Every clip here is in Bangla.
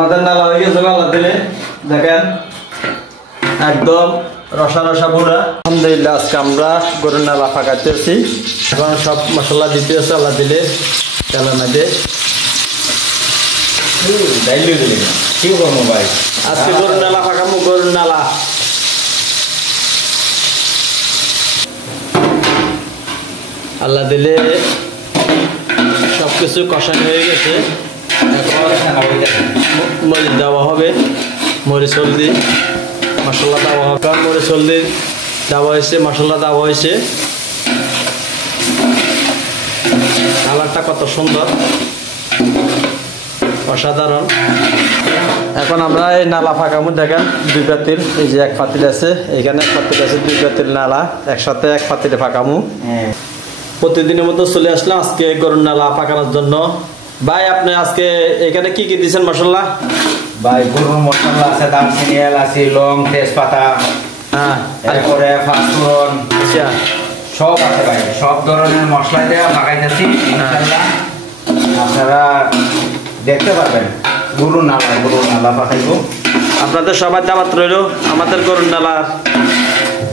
আমাদের নালা হয়ে গেছে আল্লাহ দিলে দেখেন একদম রসা রসা পুরা। আলহামদুলিল্লাহ আজকে আমরা গরুর নালা ফাঁকাতেছি। এখন সব মশলা দিতে আছে আল্লাহ দিলে তেলের মধ্যে কি করবো ভাই আজকে গরুর নালা ফাঁকামো। গরুর নালা আল্লাহ দিলে সবকিছু কষানো হয়ে গেছে। মরিচ দেওয়া হবে, মরিচ হলদি মশলা দেওয়া হবে। কারণ মরিচ হলদি দেওয়া হয়েছে, মশলা দেওয়া হয়েছে। কালারটা কত সুন্দর, অসাধারণ। এখন আমরা এই নালা ফাঁকামু। দেখেন দুই পাতিল, এই যে এক পাতিল আছে, এইখানে এক পাতিল আছে, দুই পাতিল নালা একসাথে এক পাতিলে ফাঁকামু। প্রতিদিনের মতো চলে আসলাম আজকে গরুর নালা ফাঁকানোর জন্য। ভাই আপনি আজকে এখানে কি কি দিচ্ছেন মশলা? ভাই গরুর মশলা আছে, দারচিনি, এলাচি, লং, তেজপাতা, হ্যাঁ, তারপরে পাঁচফোড়ন, আচ্ছা সব আছে ভাই। সব ধরনের মশলা দিয়ে পাকাইতেছি ইনশাআল্লাহ। আপনারা দেখতে পারবেন গরুর নালা পাকাইবো। আপনাদের সবার দাওয়াত রইল আমাদের গরুর নালা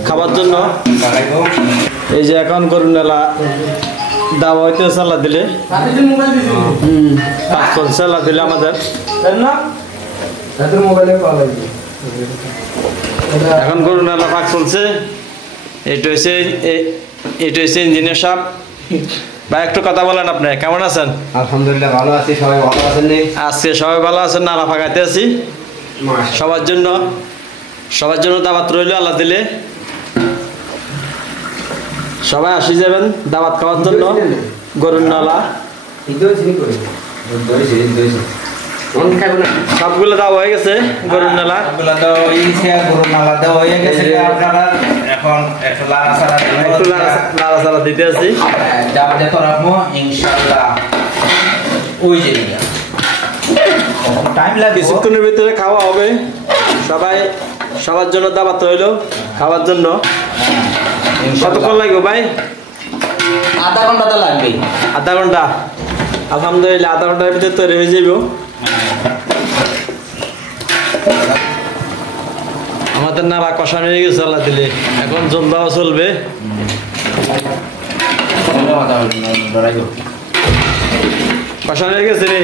খাবার জন্য পাকাইবো। এই যে এখন গরুর নালা দাওয়া হইতে চালা দিলে চালা দিলে আমাদের এখন গরুর নালা পাক চলছে। এটা হচ্ছে ইঞ্জিনিয়ার সাহেব। ভাই একটু কথা বলেন, আপনি কেমন আছেন? আলহামদুলিল্লাহ ভালো আছি। সবাই ভালো আছেন? আজকে সবাই ভালো আছেন। নালা ফাঁকাইতে আছি সবার জন্য দাওয়াত রইল আল্লাহ দিলে। সবাই আসি যাবেন দাওয়াত খাওয়ার জন্য। গরুর নালা সবগুলো দেওয়া হয়ে গেছে। গরুর নালা দেওয়া হয়ে গেছে। আপনারা এখন একটু নাড়াচাড়া দিতে আছি। ইনশাআল্লাহ ওই যে টাইম লাগে, কিছুক্ষণের ভিতরে খাওয়া হবে। সবার জন্য দাওয়াত রইল খাওয়ার জন্য। কতক্ষণ লাগবে ভাই? আধা ঘন্টা তো লাগবে। আধা ঘন্টা? আলহামদুলিল্লাহ আধা ঘন্টার ভিতরে তৈরি হয়ে যাইব। আমাদের নালা কষানো হয়ে গেছে আল্লাহ দিলে। এখন জল দেওয়া চলবে। কষানো হয়ে গেছে রে।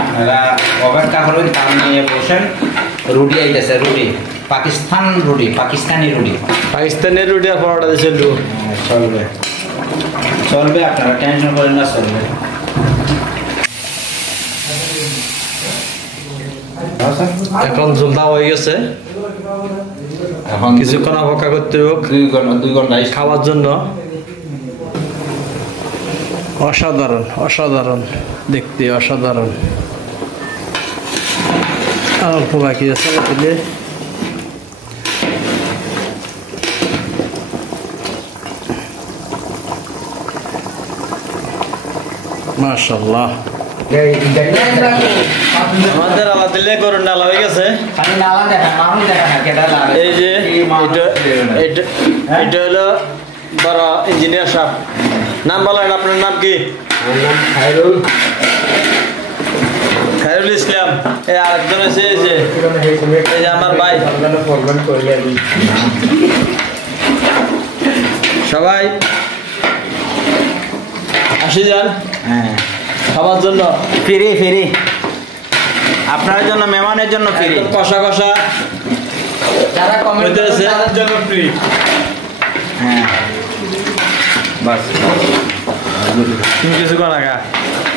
আপনারা অপেক্ষা করবেন, তার নিয়ে বসেন। রুটি আইতেছে, পাকিস্তানি রুটি আর পরোটা দিয়েছে। চলবে, আপনারা টেনশন করেন না, চলবে। এখন জল দেওয়া হয়ে গেছে। এখন কিছুক্ষণ অপেক্ষা করতে হোক 2 ঘন্টা খাওয়ার জন্য। অসাধারণ দেখতে, অসাধারণ। অল্প বাকি আছে দিলে। মাশাআল্লাহ আমাদের আল্লাহ দিলে গরুর নালা হয়ে গেছে। এই যে এটা হলো বড় ইঞ্জিনিয়ার সাহেব। নাম বলেন, আপনার নাম কি? খায়রুল ইসলাম। এই আরেকজন আছে, এই যে আমার ভাই। সবাই আসি যান খাবার জন্য। ফিরি আপনার জন্য, মেহমানের জন্য ফিরি। কষা যারা কমেন্ট করেছে তাদের জন্য ফ্রি। হ্যাঁ বাস তুমি কিছু কর না।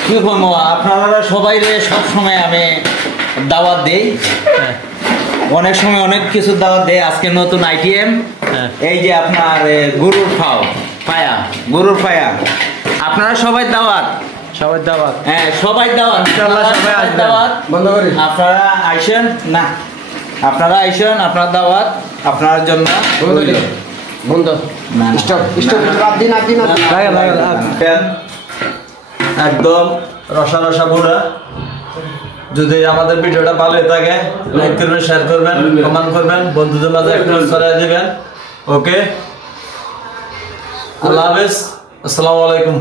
কি বলবো, আপনারা সবাই সব সময় আমি দাওয়াত দেই। অনেক সময় অনেক কিছু দাওয়াত দেয়। আজকে নতুন আইটেম, এই যে আপনার গরুর গরুর পায়া। আপনারা সবাই দাওয়াত, হ্যাঁ সবাই দাওয়াত। আপনারা আইসেন না, আপনার দাওয়াত আপনার জন্য বন্ধ। একদম রসা পুরা। যদি আমাদের ভিডিওটা ভালো হয়ে থাকে লাইক করবেন, শেয়ার করবেন, কমেন্ট করবেন, বন্ধুদের মাঝে একটু ছড়িয়ে দিবেন। ওকে, আল্লাহ হাফেজ, আসসালামু আলাইকুম।